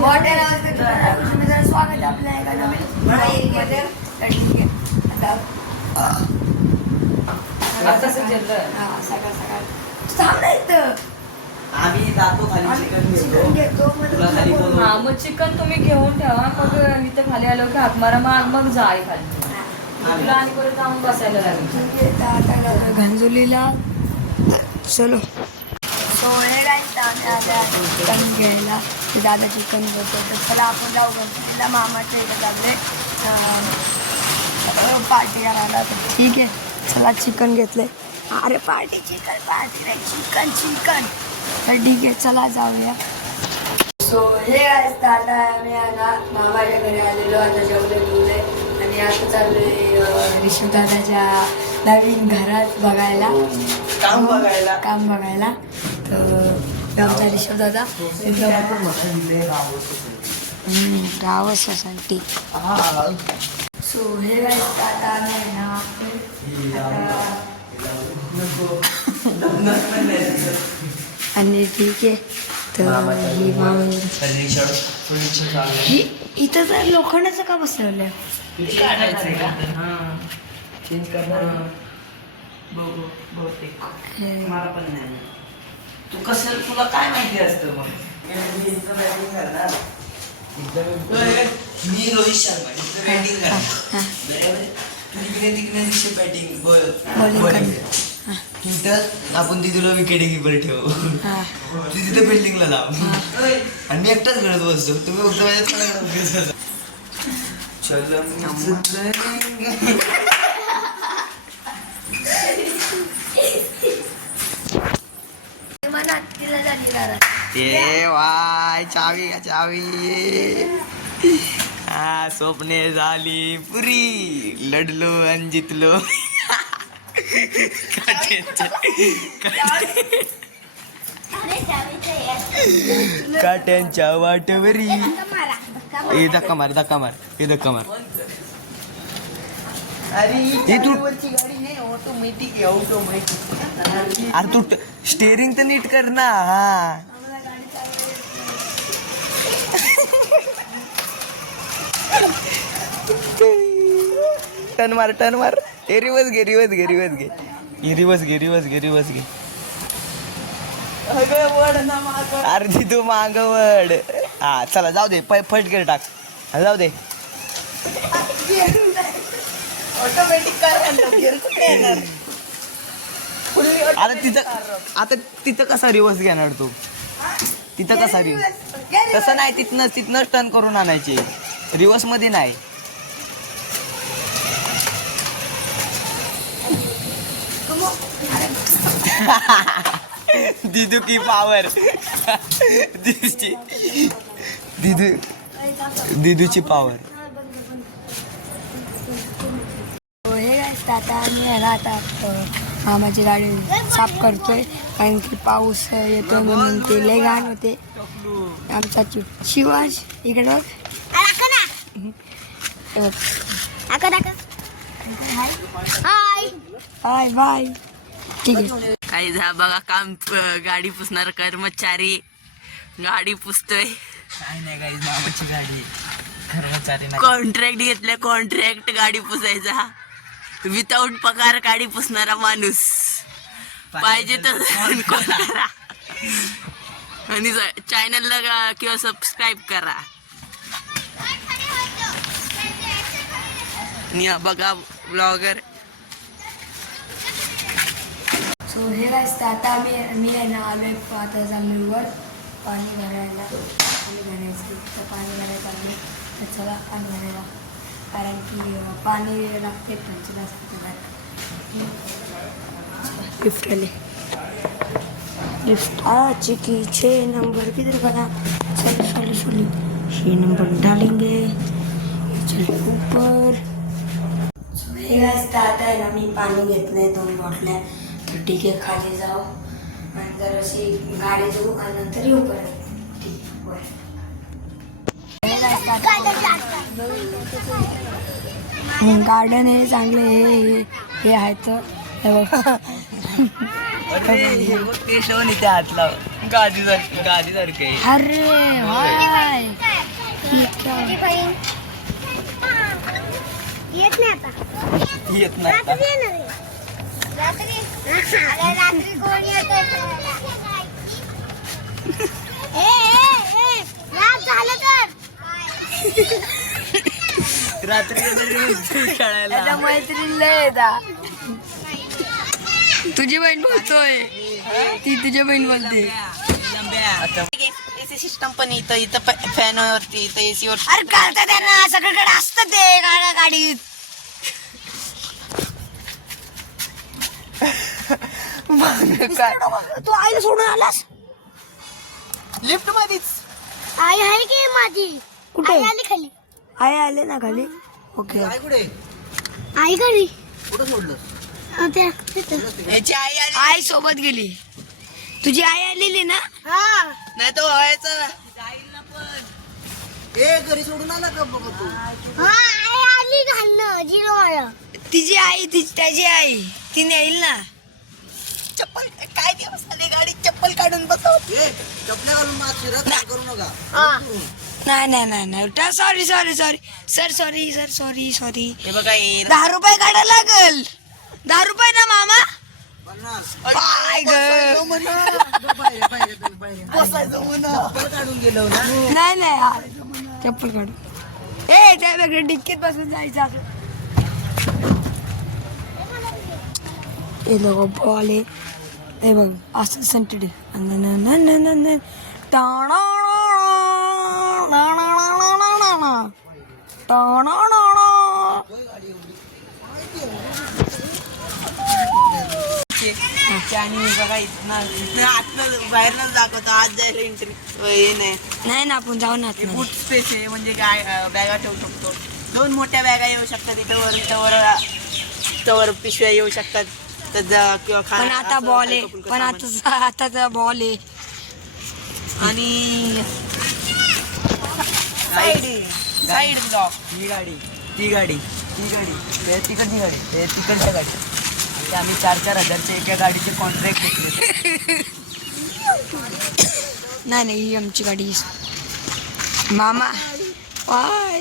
स्वागत आपल्या एका सकाळ सकाळ आम्ही जातो खाली चिकन घेतो मग चिकन तुम्ही घेऊन ठेवा मग इथे खाली आलो की हात मारा मग जाय खाली तुला आणि परत जाऊन बसायला लागेल घंजुलीला चलो चिकन घ्यायला दादा चिकन घेतो तर चला आपण जाऊ घंजुलीला मामाच्या इथे लागले पार्टी करायला ठीक आहे चला चिकन घेतलंय अरे पार्टी चिकन पार्टी नाही चिकन चिकन तर ठीक आहे चला जाऊया सो हे आता आम्ही ना मामाच्या घरी आलेलो आता जेवले बिवले आणि आता चाललोय ऋषभ दादाच्या नवीन घरात बघायला काम बघायला तर आमचा ऋषभ दादा राव सोसायटी सो हे आता आम्ही ना आणि ठीक आहे तर ही इथं तर लोखंडाचं का बसवलं मला पण नाही तू कसं तुला काय माहिती असतं मग मी रोहित शर्मा बॅटिंग बॅटिंग तर आपण तिथूला विकेट कीपर ठेवू तिथे बिल्डिंगला लाव आणि मी एकटाच घडत बसतो तुम्ही फक्त वाय चावी का चावी हा स्वप्ने झाली पुरी लढलो आणि जितलो काट्यांच्या वाटवरी धक्का मार हे धक्का मार अरे तू अरे तू स्टेरिंग तर नीट कर ना हा टर्न मार रिवर्स घे अर्धी तू माग वड हा चला जाऊ दे फट गेर टाक जाऊ दे आता तिथं कसा रिवर्स घेणार तू तिथं कसा रिवर्स तसं नाही तिथनंच टर्न करून आणायचे रिवर्स मध्ये नाही दीदू की पावर दीदूची पावर हे आता आम्ही आता मामाची गाडी साफ करतोय कारण की पाऊस येतोय म्हणून ते लय घाण होते आमचा शिवाज इकडे बघ हाय बाय ठीक आहे काही जा बघा काम गाडी पुसणार कर्मचारी गाडी पुसतोय काय नाही काही मामाची गाडी कर्मचारी कॉन्ट्रॅक्ट घेतलं कॉन्ट्रॅक्ट गाडी पुसायचा विदाऊट पगार गाडी पुसणारा माणूस पाहिजे तर करा आणि चॅनलला किंवा सबस्क्राईब करा आणि बघा ब्लॉगर सो हे असतं आता मी आहे ना आलो आता चाललो वर पाणी भरायला पाणी भरायचं तर पाणी भरायला चाललं तर चला पाणी भरायला कारण की पाणी लागते पंचदास लिफ्ट आले लिफ्ट की 6 नंबर किधर बना चलो 6 नंबर डालेंगे चल ऊपर हे असतं आता आहे ना मी पाणी घेतलंय 2 बॉटल्या तर ठीक आहे खाली जाऊ आणि जर अशी गाडी जाऊ आणि नंतर येऊ परत ठीक आहे गार्डन हे चांगले हे आहे तर ते शोन इथे हात लाव गादी सारखे अरे हाय येत नाही आता. रात्री वगैरे खेळायला मैत्रीण लय तुझी बहीण बोलतोय ती तुझी बहीण बोलते. एसी सिस्टम पण इथं फॅन वरती इथं एसी वर. अरे काढता त्यांना सगळीकडे असतं ते गाडीत. काय तू आईला सोडून आलास? लिफ्ट मध्येच. आई आहे की माझी कुठे? आई आली खाली. आई आले ना खाली. ओके काय कुठे आई घरी कुठं सोडलं? तिथं. याची आई आली आई सोबत गेली. तुझी आई आलेली ना? हा नाही तो व्हायचा ए घरी सोडून आला का बाबा तू? हा आई आली घालणं जिरो आलं. तिची आई त्याची आई ती नेईल ना. चप्पल काय दिवस आली गाडी चप्पल काढून बसव. चप्पल घालून माग शिरत करू नका. हा नाही सॉरी सॉरी. हे बघा 10 रुपये काढायला लागल. 10 रुपये ना मामा. 50. काय ग? चप्पल काढून गेलो ना. नाही यार, चप्पल काढू. ए त्या वेगळ्या डिक्कीत बसून जायचं असं. हे लोक बॉल हे बघ असं संटडी आणि बघा इथनं आतनं बाहेरनं दाखवतो आज जायला एंट्री हे नाही ना आपण जाऊ ना हे बूट स्पेस आहे म्हणजे काय बॅगा ठेवू शकतो. 2 मोठ्या बॅगा येऊ शकतात इथं पिशव्या येऊ शकतात किंवा पण आता बॉल आहे. पण आता बॉल आहे. आणि साईड ब्लॉक ती गाडी तिकडची गाडी तिकडच्या गाडी आणि आम्ही 4-4 हजारच्या एका गाडीचे कॉन्ट्रॅक्ट घेतले. नाही ही आमची गाडी मामा. वाय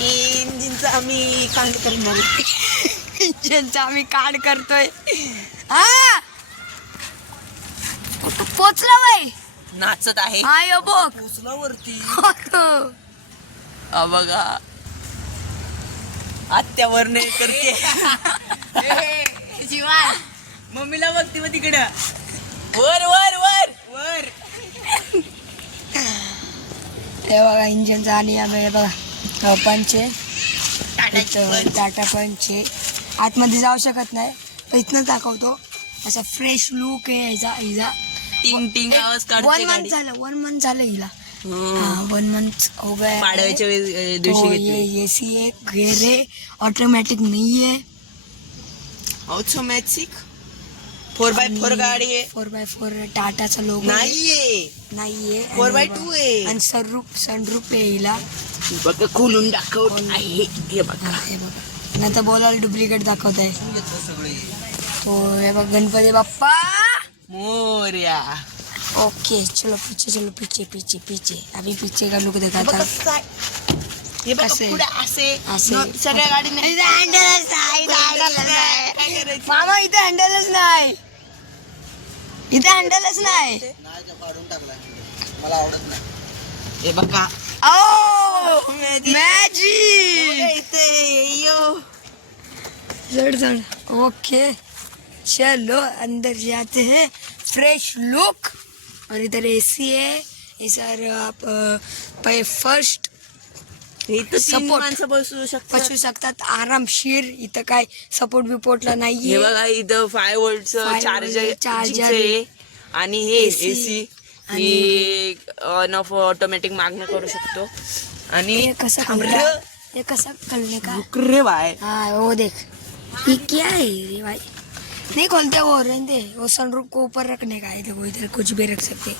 इंजिनचं आम्ही काम करणार. इंजिनचा आम्ही कार्ड करतोय. हा पोचला बाई नाचत आहे हा यो बघ पोचला वरती. हा बघा आत्यावर नाही करते. जीवान मम्मीला बघते मग तिकडं वर वर वर वर. हे बघा इंजिनचा आणि आम्ही बघा पंचे टाटा पंचे. आतमध्ये जाऊ शकत नाही पण इथनंच दाखवतो. असा फ्रेश लुक आहे हिचा. टिंग टिंग आवाज 1 मंथ झालं हिला. हाँ 1 मंथ हो गया. पाडव्याच्या दिवशी तो घेतली. ये एसी है गेयर है ऑटोमेटिक नहीं है. ऑटोमॅटिक 4x4 गाडी आहे. 4x4 टाटाचा लोगो नाहीये 4x2 आहे. आणि सनरूफ आहे हिला. बघा खोलून दाखवत आहे हे बघा. हे बघा नाही तर बोलायला डुप्लिकेट दाखवत आहे. तो हे बघ गणपती बाप्पा मोरया. ओके चलो पीछे अभी पीछे का लुक दिखाता बघा हूं. काय हे बघा असे. पुढे असे असे. सगळ्या गाडीने इथं हँडलच नाही. काय करायचं. मामा इथं हँडलच नाही. मला आवडत नाही. हे बघा ओ मॅजिक इथे यो जड़ ओके चलो अंदर जाते हैं. फ्रेश लुक और इधर एसी है. इधर आप फर्स्ट इथं 3 Support. माणसं बसू शकतात. बसू शकतात आरामशीर. इथं काय सपोर्ट बिपोर्टला हे नाहीये. बघा इथं 5 व्होल्टचं 5 चार्जर चार्जर आणि हे AC. AC he on off automatic मागणं करू शकतो. आणि ये कैसा करने का? ये कैसा करने का? रे बाय हाँ वो देख ये क्या है रे भाई. नहीं खोलते वो रहने दे. वो सनरूफ को ऊपर रखने का है. देखो इधर कुछ भी रख सकते.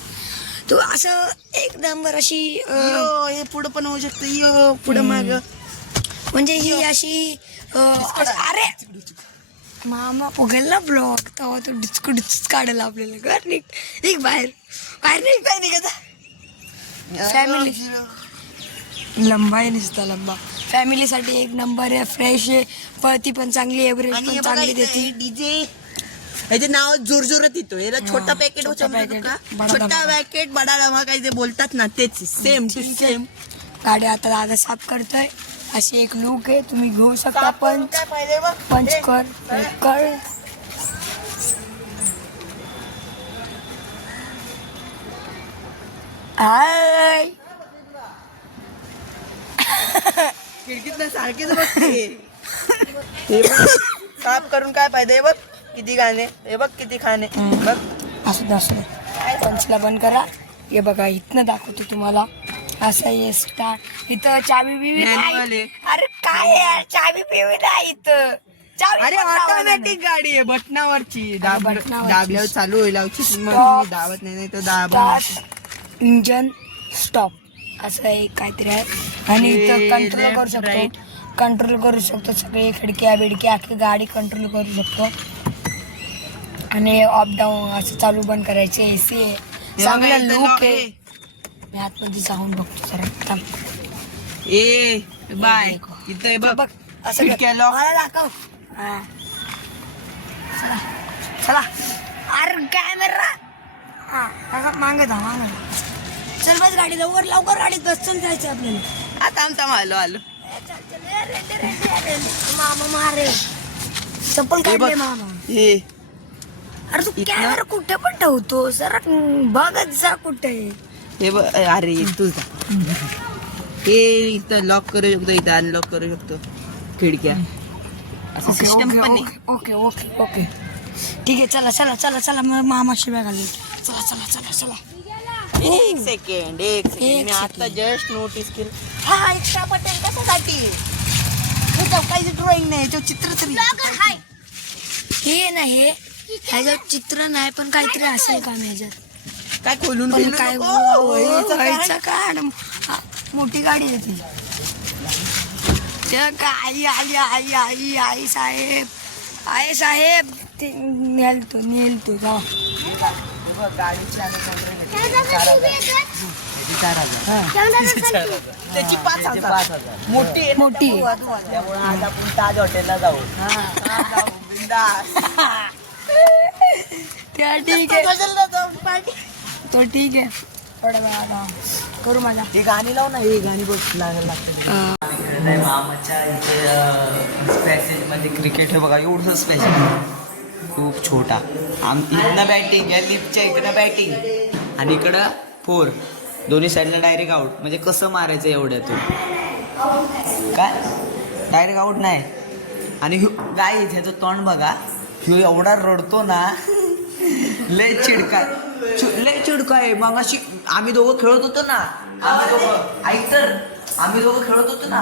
तो असं एकदम अशी हे पुढं पण होऊ शकतं. यो पुढं माग म्हणजे ही अशी अरे मामा उघडला ब्लॉक तेव्हा तो डिचकूच काढला आपल्याला. घर निघ बाहेर निघ काय निघायचा. फॅमिली लंबा आहे नुसता लंबा. फॅमिलीसाठी एक नंबर आहे, फ्रेश आहे, पळती पण चांगली, एव्हरेज आणि पण हे चांगली बघा देते. डीजे याचे नाव जोरजोरात येतो. याला छोटा पॅकेट छोटा packet, बडा छोटा धमाका. पॅकेट बडा धमाका काही ते बोलतात ना तेच सेम टू सेम. गाडी आता दादा साफ करतोय. अशी एक लुक आहे, तुम्ही घेऊ शकता. पंच कर हाय. खिडकीत सारखेच बघते. हे बघ, साफ करून काय फायदा. हे बघ किती गाणे, हे बघ किती खाणे. बघ असू दे. पंचला बंद करा. हे बघा इथनं दाखवतो तुम्हाला. असं आहे स्टार्ट. इथं चावी बिवी Manual नाही. आहे. अरे काय यार, चावी बिवी नाही इथं. चावी अरे पण लावायला ऑटोमॅटिक गाडी आहे बटनावरची. बटनावरची. दाबल्यावर चालू होईल. औषध मग Stop. मी दाबत नाही तर दाब. स्टार्ट, इंजन स्टॉप, असं एक काहीतरी आहे. आणि इथं हे कंट्रोल left, करू शकतो. right. कंट्रोल करू शकतो सगळे खिडक्या बिडक्या, अख्खी गाडी कंट्रोल करू शकतो. आणि अप डाऊन असं चालू बंद करायचे. एसी आहे, चांगला लुक आहे. मी आतमध्ये जाऊन बघतो जरा. थांब. ए बाय इथं हे बघ असं खिडक्या कर. lock. मला दाखव. हा. चला. अरे कॅमेरा. हा मांग जा. चल बस गाडी, लवकर गाडीत बस. चल जायचं आपल्याला. आता आमचा आलो मामा मारे चप्पल हे बघ काढले मामा. हे अरे तू इथनं- कॅमेरा कुठे पण ठेवतो जरा, बघत जा कुठे. हे बघ अरे तुझा हे इथं लॉक करू शकतो, इथं अनलॉक करू शकतो खिडक्या. असं सिस्टम पण नाही. ओके ठीक आहे. चला मामा शिव्या घालून. चला. एक सेकंड एक मी आता second. जस्ट नोटीस केलं. हा एक्स्ट्रा बटन कशासाठी. काही ड्रॉइंग नाही याच्यावर चित्र तरी. हे नाही, ह्याच्यात चित्र नाही, पण काहीतरी असेल का ह्याच्यात. काय खोलून पण बिलून काय नको. व्हायचं काय. मोठी गाडी आहे ती. आई साहेब ते नेलतो जा. त्याची 5,000 मोठी आहे ना, मोठी आहे. त्यामुळे आज आपण ताज हॉटेलला जाऊ. बिंदास. त्या ठीक आहे, हॉटेलला जाऊ पार्टी. तो ठीक आहे. थोड्या वेळा करू माझा. ही गाणी लाव ना, ही गाणी बघ लागायला लागतं. मामाच्या इथे पॅसेजमध्ये क्रिकेट हे बघा एवढं स्पेशल, खूप छोटा. इथनं बॅटिंग, या लिफ्टच्या इकडं बॅटिंग आणि इकडं 4, दोन्ही साईडला डायरेक्ट आउट. म्हणजे कसं मारायचं एवढ्यातून काय डायरेक्ट आउट नाही. आणि गाईज ह्याचं तोंड बघा, ह्यो एवढा रडतो ना, लय चिडकाय. मग अशी आम्ही दोघं खेळत होतो ना, आम्ही दोघं खेळत होतो ना,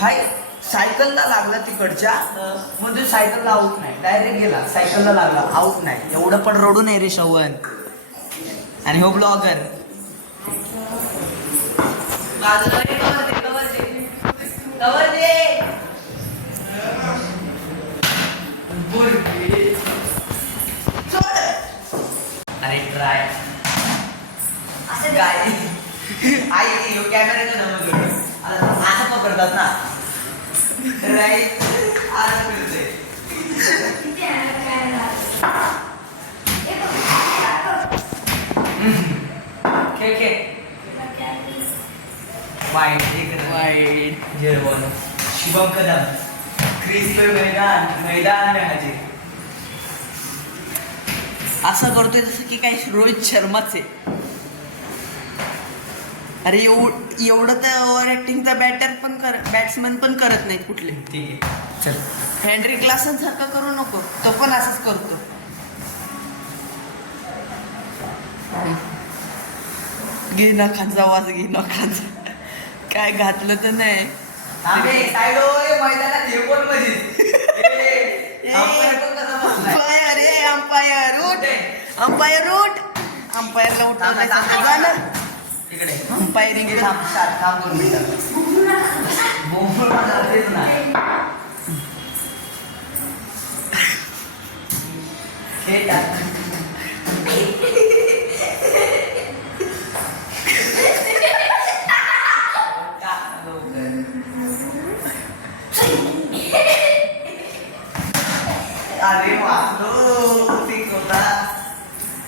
हाय सायकलला लागला तिकडच्या, म्हणजे सायकलला आऊट नाही, डायरेक्ट गेला. सायकलला लागला, आऊट नाही. एवढं पण रडू नाही रे श्रवण. आणि हो ब्लॉगर अरे ट्राय असं काय आई कॅमेऱ्याचा नंबर असं पकडतात ना, राईट असं करते. वाईट जेवण शुभम कदम क्रिस पे मैदान में हाजीर. असं करतोय जसं की काय रोहित शर्माच आहे. अरे एवढं तर ओव्हर ऍक्टिंगचा बॅट्समॅन पण करत नाहीत कुठले. ठीक आहे चल. हेनरी क्लासन सारखं करू नको, तो पण असंच करतो. घे ना खांजा वाज, घे ना खांजा. काय घातलं तर नाही. अंपायर रूट अंपायरला उठवलं इकडे. अंपायरिंग थांब 2 मिनिटं. तेच ना हे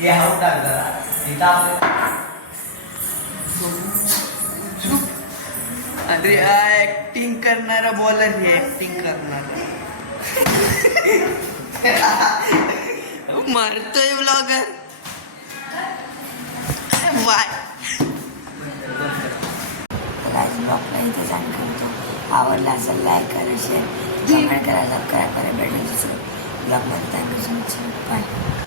हे हळू टाक जरा इथं आपलं अरे ऍक्टिंग करणारा बॉलर हे ऍक्टिंग करणारा मारतोय ब्लॉगर बाय ब्लॉगला इथे जाण करतो. आवडला असेल लाईक करा, शेअर कमेंट करा, सबस्क्राईब करा. भेटून दुसरं ब्लॉगमध्ये. Thank you so much. बाय.